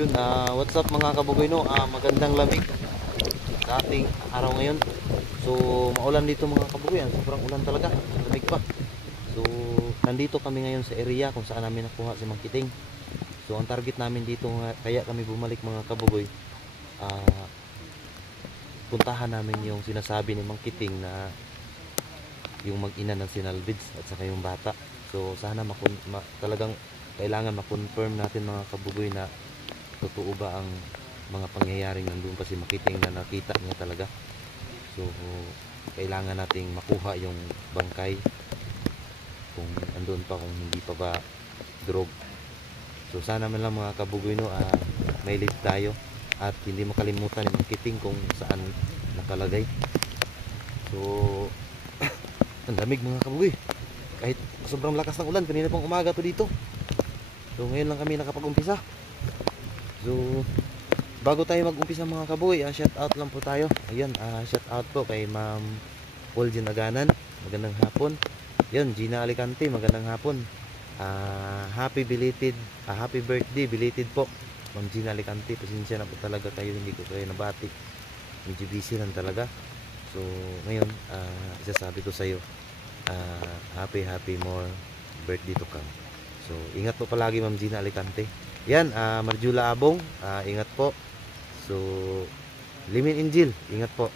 Yun, what's up mga kabugoy, no? Magandang lamig sa ating araw ngayon. So, maulan dito mga kabugoy. Sobrang ulan talaga. Lamig pa. So, nandito kami ngayon sa area kung saan namin nakuha si Mang Kiting. So, ang target namin dito, kaya kami bumalik mga kabugoy, puntahan namin yung sinasabi ni Mang Kiting na yung mag-ina ng sinalbids at saka yung bata. So, sana talagang kailangan ma-confirm natin mga kabugoy na totoo ba ang mga pangyayaring nandun pa si Mang Kiting na nakita niya talaga. So kailangan nating makuha yung bangkay kung andun pa, kung hindi pa ba drog. So sana man lang mga kabugoy, no, may lead tayo at hindi makalimutan ni Mang Kiting kung saan nakalagay. So ang lamig mga kabugoy, kahit sobrang lakas ng ulan. Kanina pang umaga to dito. So ngayon lang kami nakapag-umpisa. So bago tayo mag-umpisa mga kabugoy, shout out lang po tayo. Ayan, shout out po kay Ma'am Pauljen Aganan, magandang hapon. Yan, Gina Alicante, magandang hapon. Happy birthday belated po Ma'am Gina Alicante. Pasensya na po talaga kayo, hindi ko kayo nabati, medyo busy lang talaga. So ngayon, isasabi ko sa iyo, happy more birthday to come. So ingat po palagi Ma'am Gina Alicante. Yan, Marjula Abong, ingat po. So Limin Injil, ingat po.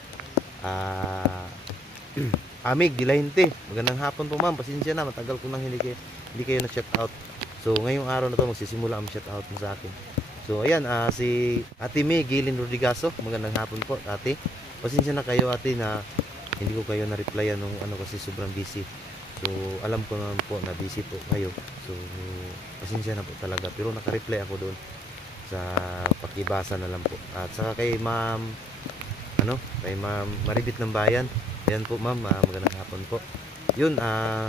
Amig Dilahinte, magandang hapon po ma'am. Pasensya na, matagal ko nang hindi kayo na shout out. So ngayong araw na to magsisimula ang shout out mo sa akin. So ayan, si Ate May Gilin Rodrigaso, magandang hapon po ate. Pasensya na kayo ate na hindi ko kayo na-replyan nung kasi sobrang busy. So alam ko naman po na busy po kayo. So pasensya na po talaga, pero naka-reply ako doon sa pakibasa na lang po. At saka kay Ma'am Maribit ng Bayan. Ayan po ma'am, magandang hapon po. Yun,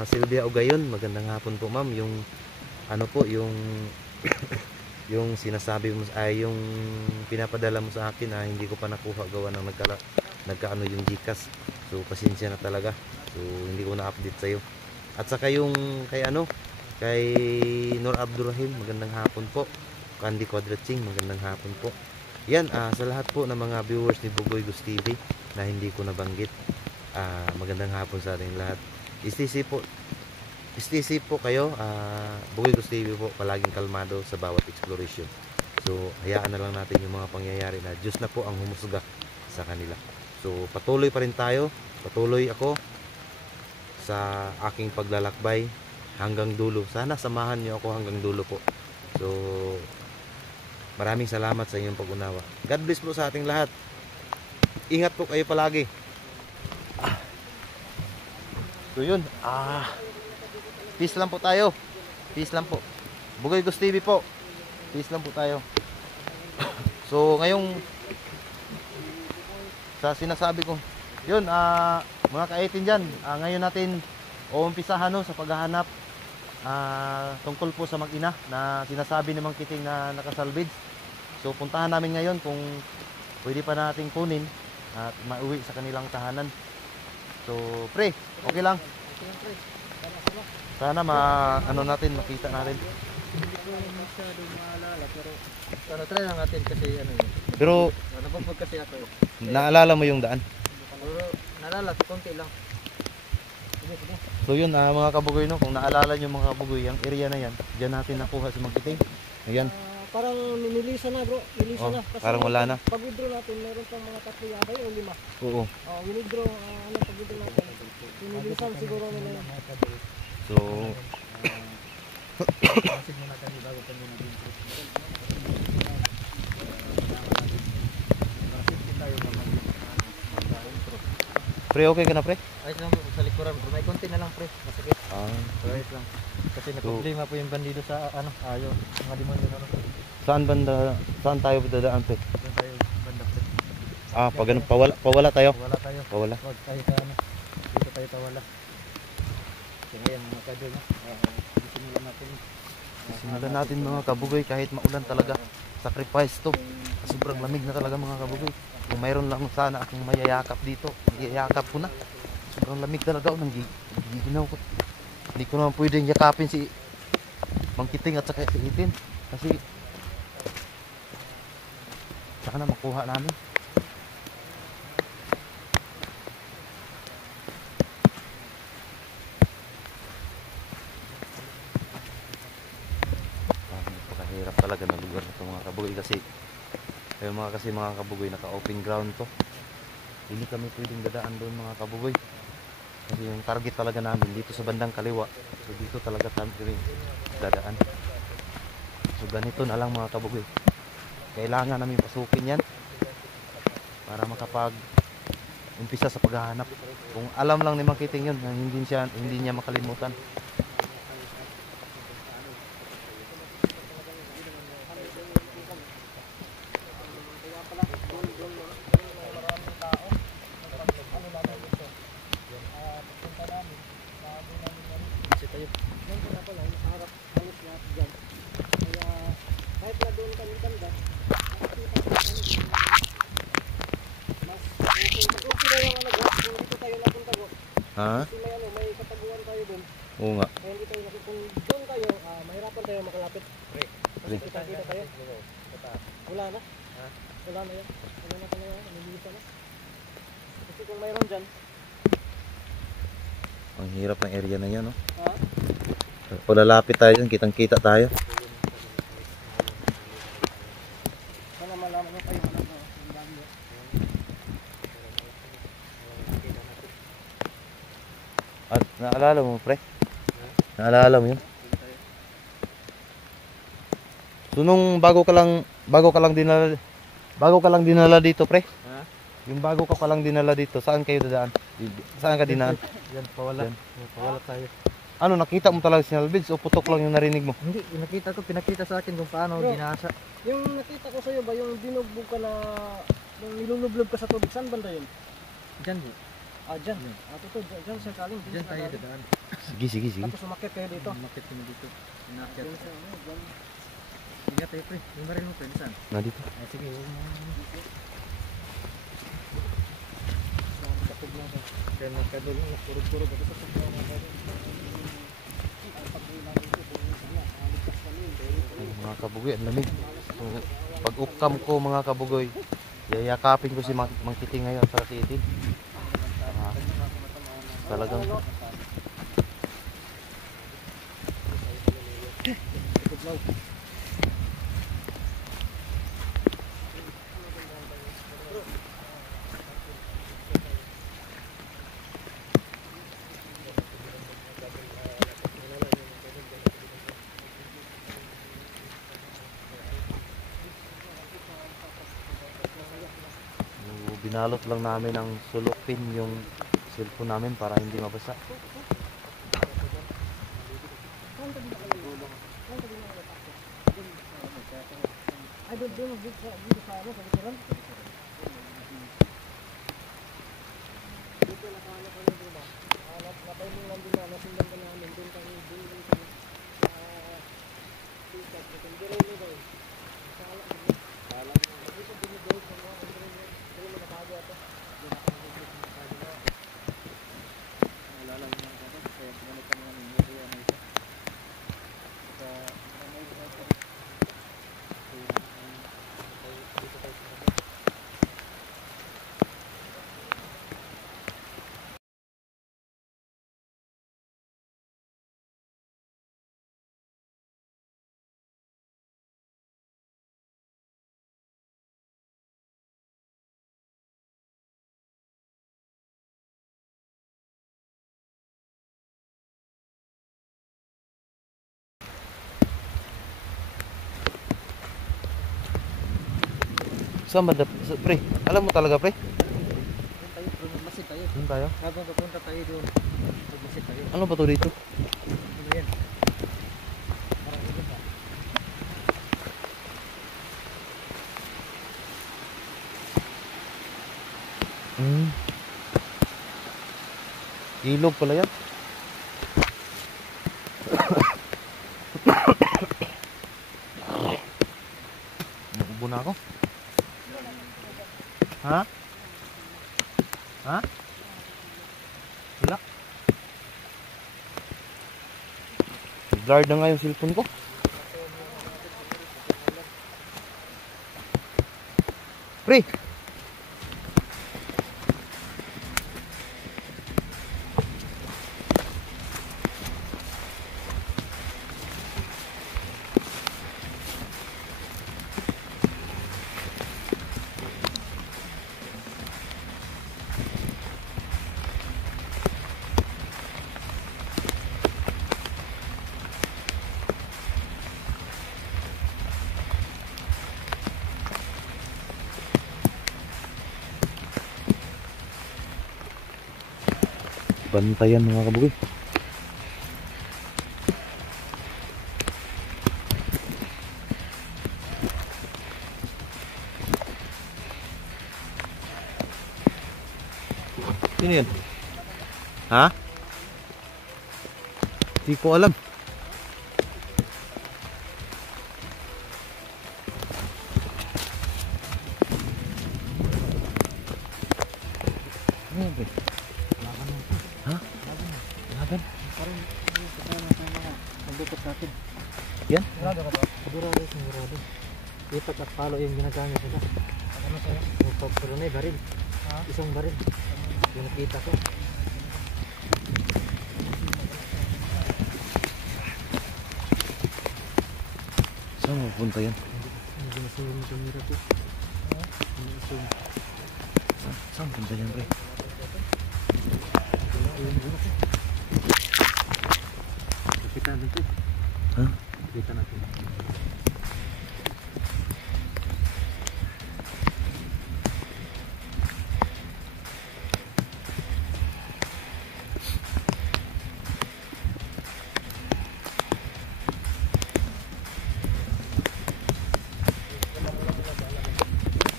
Sylvia Ugayon, magandang hapon po ma'am. Yung yung yung sinasabi mo yung pinapadala mo sa akin, hindi ko pa nakuha gawa ng nagkaano yung Gcash. So pasensya na talaga. So hindi ko na-update sa iyo. At saka yung kay Nur Abdurrahim, magandang hapon po. Candy Quadraching, magandang hapon po. Yan, sa lahat po ng mga viewers ni Bugoy Gus TV na hindi ko nabanggit, magandang hapon sa ating lahat. Stay po kayo. Bugoy Gus TV po, palaging kalmado sa bawat exploration. So hayaan na lang natin yung mga pangyayari na Diyos na po ang humusga sa kanila. So patuloy pa rin tayo, patuloy ako sa aking paglalakbay hanggang dulo. Sana samahan niyo ako hanggang dulo po. So maraming salamat sa inyong pag-unawa. God bless po sa ating lahat. Ingat po kayo palagi. So yun, peace lang po tayo. Peace lang po. Bugoy Gus TV po. Peace lang po tayo. So ngayong sa sinasabi ko, yun, mga ka-18 dyan, ngayon natin uumpisahan sa paghahanap tungkol po sa mag-ina na sinasabi ni Mang Kiting na nakasalvage. So puntahan namin ngayon kung pwede pa nating kunin at mauwi sa kanilang tahanan. So pre, okay lang? Sana makita natin. Hindi ko masyadong maalala, pero try lang natin kasi Pero napapag kasi ako. naalala mo yung daan? Pero naalala, konti lang. Sige. So yun, mga kabugoy, no, kung naalala nyo mga kabugoy, ang area na yan, dyan natin nakuha si Mang Kiting. Ayan. Parang nilisa na bro, nilisa na. Kasi Parang wala na. Pag-withdraw natin, meron pang mga 3 yata o 5. Oo. Withdraw, pag-withdraw natin. Nilisan siguro nila yun. So pre, okay ka na pre? Ayos lang bro, sa likuran bro. May konti na lang pre, masakit. Ayos lang. Kasi nagproblema po yung bandido sa ayaw. Mga demonyo na rin. Saan tayo dadaan pre? Doon tayo banda pre. Pag ganun, pawala tayo. Wala tayo. Pawala. Huwag tayo dito tayo tawala. So ngayon mga kadol, simulan natin. Simulan natin mga kabugoy kahit maulan talaga. Sacrifice to. Sobrang lamig na talaga mga kabugoy. Kung mayroon lang sana akong mayayakap dito, iyayakap ko na. Sobrang lamig talaga. Giginaw ko. Hindi ko naman pwedeng yakapin si Mang Kiting at saka si Itin. Kasi Sana makuha namin. Napakahirap talaga na lugar nito mga kabugoy kasi mga kabugoy naka-open ground to. Hindi kami pwedeng dadaan doon mga kabugoy. Kasi yung target talaga namin dito sa bandang kaliwa. So dito talaga kami dadaan. So ganito na lang mga kabugoy. Kailangan namin pasukin yan para umpisa sa paghahanap. Kung alam lang ni Mang Kiting yun, hindi niya makalimutan. Ha? Kasi may kataguan tayo doon. Oo nga. Kaya hindi tayo kung doon tayo, mahirapan tayo makalapit. Kasi kita tayo. Wala na. Wala na yan. Wala na talaga. Namimilita na. Kasi kung mayroon dyan. Ang hirap ng area na yan, no? Ha? Kung lalapit tayo dyan, kitang-kita tayo. Sana malaman nyo kayo. Ang dami yun. At naalala mo, pre? Naalala mo yun? So nung bago ka lang dinala dito, pre? Ha? Yung bago ka pa lang dinala dito, saan kayo dadaan? Saan ka dinaan? Yan, pawala. Yan. Pawala tayo. Ano, nakita mo talaga si Alvids o putok lang yung narinig mo? Hindi, pinakita sa akin kung paano ginasa. Yung nakita ko sa'yo ba, yung binugbog ka na, yung nilulublob ka sa tubig, saan banda yun? Diyan po. Diyan. Totoo, diyan siya kaling. Diyan tayo dadaan. Sige. Tapos umakit kayo dito. Umakit kami dito. Inakyat. Ingat tayo, pre. Yung baril mo, pre. Saan? Na dito. Sige. Kapag lang ba? Kaya nagkadol mo, kurog-kurog. Ito sa pagkawa nga Mga kabugoy, ang lamig. So, pag ukam ko mga kabugoy, yayakapin ko si Mang Kiting ngayon sa si Edith. Talagang binalot lang namin ang sulupin yung cellphone namin para hindi mabasa. Ay, doon dito sa ano, sa likuran. Dito nakahanap ko yung diba? Napailin lang din na, nasundan ka namin. Doon kami, doon kami. Tikat, nakandiro nyo ba eh? Sala mo. Dito binigay sa mga kandiro mo nakago ito. Doon nakandiro mo nakago na. Alala mo yung kata, kaya pinalik kami namin yung area na ito. Sa may ito. Saan ba pre? Alam mo talaga, pre? Tayo, magmasid tayo. Doon tayo. Habang papunta tayo doon, magmasid tayo. Ano ba to dito? Ano yan? Parang ilog ba? Ilog pala yan. Nauubo na ako. Ha? Ha? Wala. Blurred na nga yung cellphone ko. Pre! Bantayan mga kabugoy. Sino yun? Ha? Di ko alam. Ha? Laban? Parang nagbukot natin. Yan? Sigurado ka ba? Sigurado. Ipat at palo yung ginagamit nila. Ano sa'yo? Yung pagpulunay, baril. Isang baril. Yung nakita ko. Saan mapunta yan? Hindi nasuhin mo tumira ko. Saan mapunta yan, pre? Kapitan dito. Ha? Kapitan natin.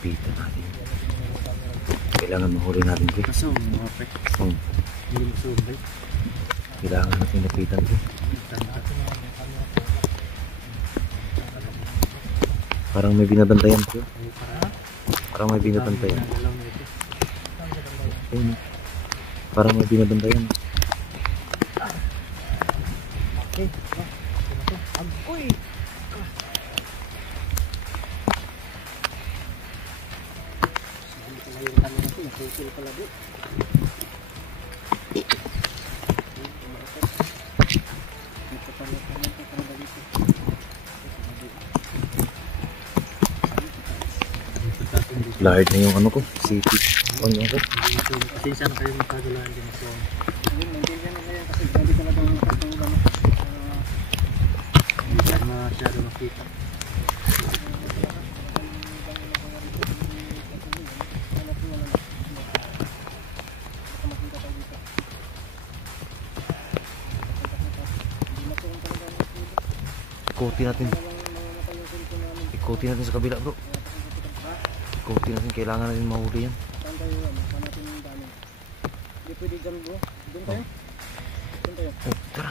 Pita natin. Kailangan mahuli natin, pre. Masum, mga pre. Hindi masum, pre. Kailangan natin lapitan, pre. Parang may binabantayan, pre. Parang may binabantayan. Ayun. Parang may binabantayan. Okay. Agoy! Lahid na yung ano ko, city. Ano ko? Pasensya na kayo magkagalaan din ito. Maintindihan na yan kasi grabe talaga ang katulad. Hindi ka masyado makita. Ikuti natin sa kabila, bro. Ikuti natin, kailangan natin mahuli yan. Saan tayo? Saan natin yung dami? Hindi pwede dyan, bro. Doon tayo? Doon tayo? Oh, tara.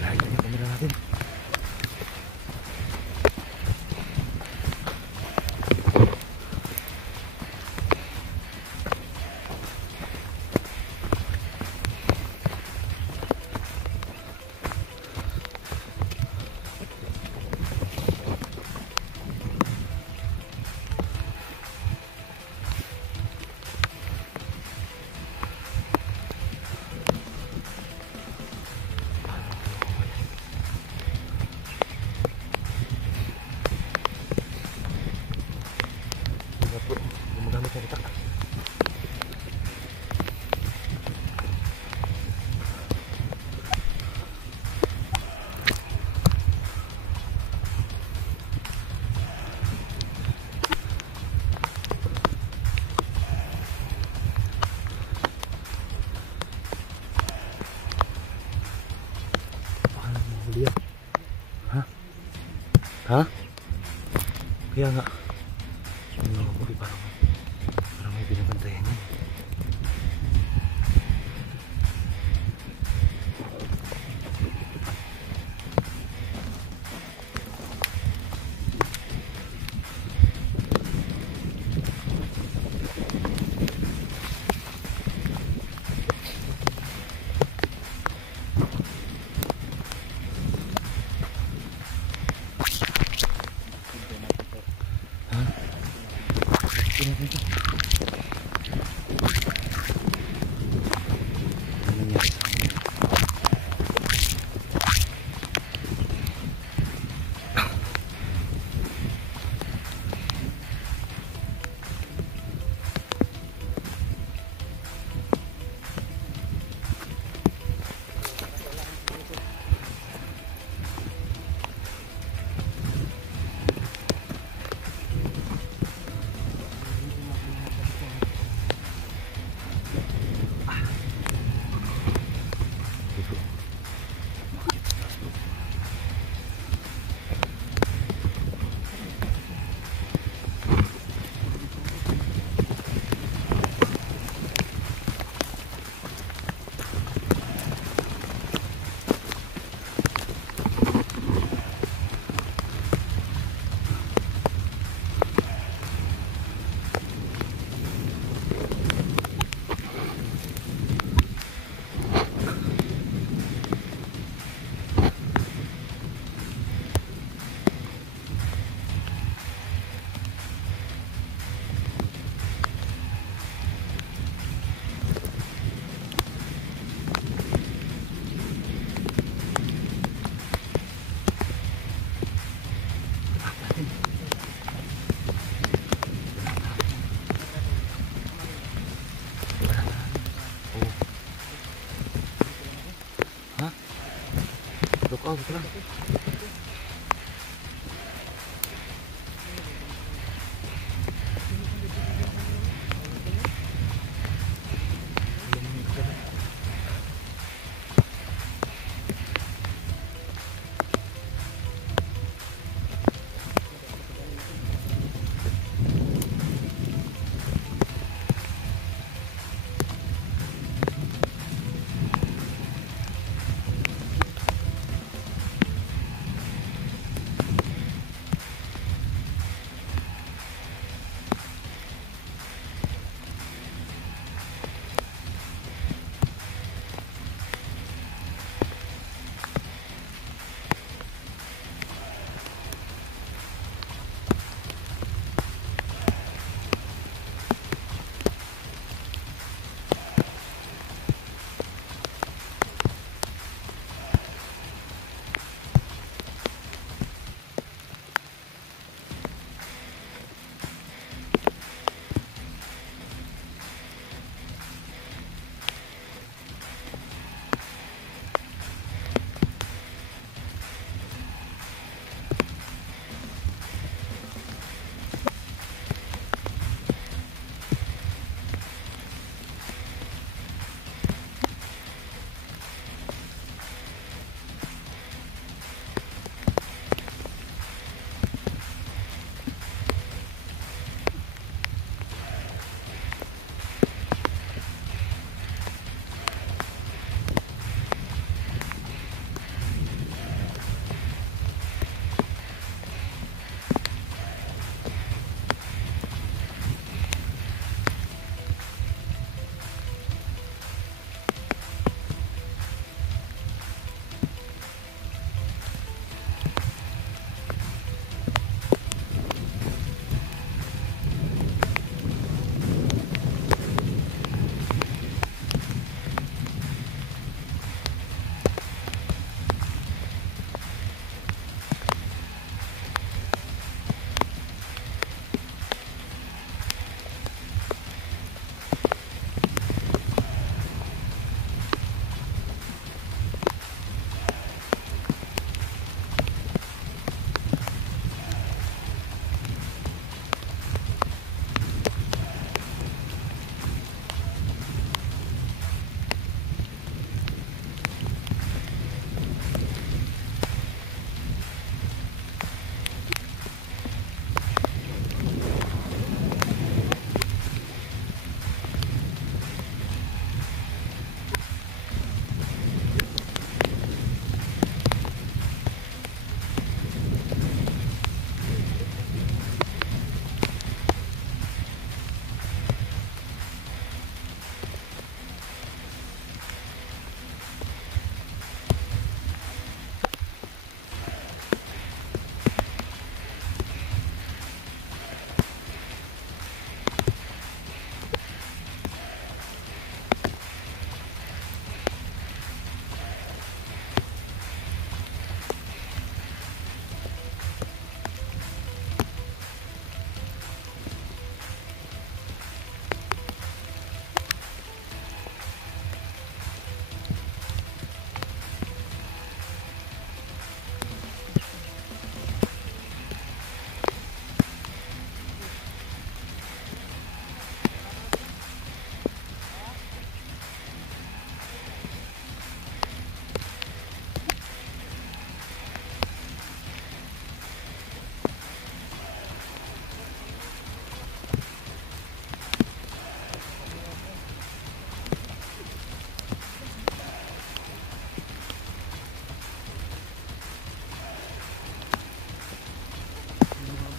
Lahid na yung kamera natin. Gumagamit ng itak. Baka nang mahuli yan. Ha? Ha? Kaya nga, yung mga kabuboy parang may binabantayan yan. Look out lang.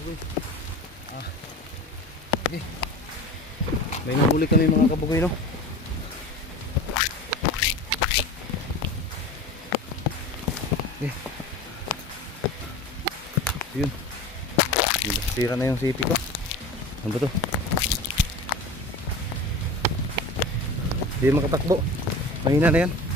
kabugoy. Okay. May nahuli kami mga kabugoy, no? Okay. Yun. Sira na yung sipi ko. Ano ba to? Hindi makatakbo. Mahina na yan.